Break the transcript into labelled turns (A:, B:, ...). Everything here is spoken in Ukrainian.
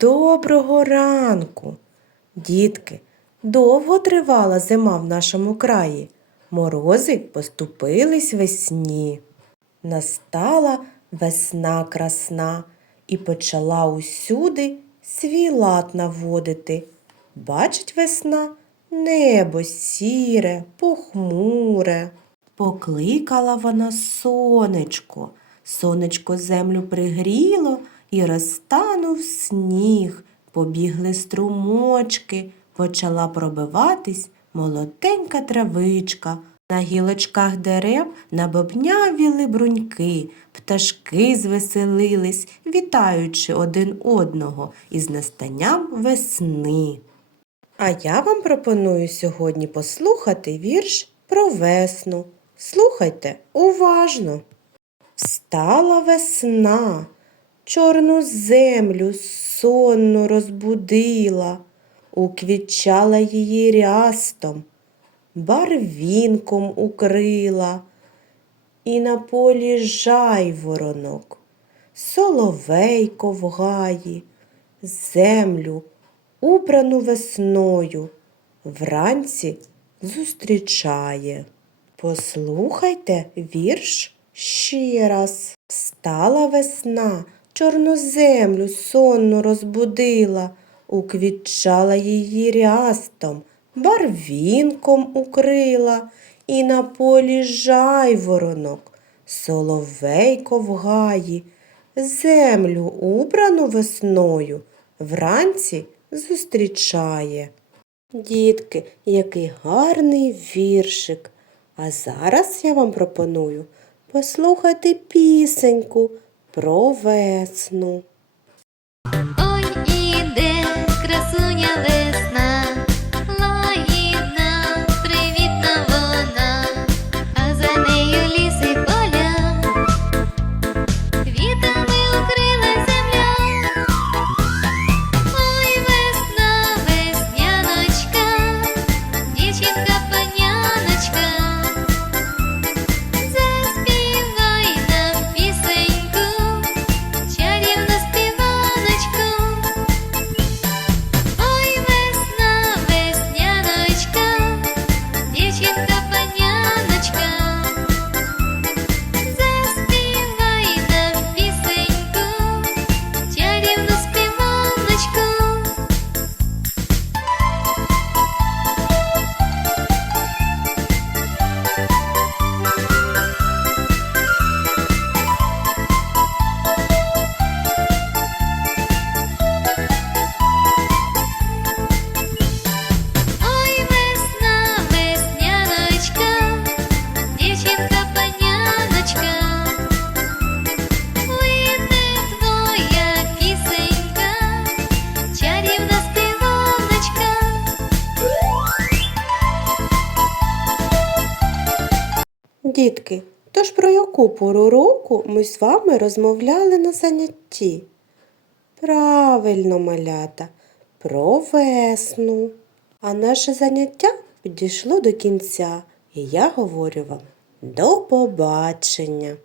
A: Доброго ранку! Дітки, довго тривала зима в нашому краї. Морози поступились весні. Настала весна красна і почала усюди свій лад наводити. Бачить весна небо сіре, похмуре. Покликала вона сонечко. Сонечко землю пригріло і розтанув сніг. Побігли струмочки, почала пробиватись молоденька травичка. На гілочках дерев набобнявіли бруньки, пташки звеселились, вітаючи один одного із настанням весни. А я вам пропоную сьогодні послухати вірш про весну. Слухайте уважно. Встала весна, чорну землю сонно розбудила, уквітчала її рястом, барвінком укрила, і на полі жайворонок, соловейко в гаї, землю, убрану весною, вранці зустрічає. Послухайте вірш ще раз. Встала весна, чорну землю сонно розбудила, уквітчала її рястом, барвінком укрила, і на полі жайворонок, соловейко в гаї, землю убрану весною, вранці зустрічає. Дітки, який гарний віршик. А зараз я вам пропоную послухати пісеньку про весну. Дітки, тож про яку пору року ми з вами розмовляли на занятті? Правильно, малята, про весну. А наше заняття підійшло до кінця, і я говорю вам до побачення.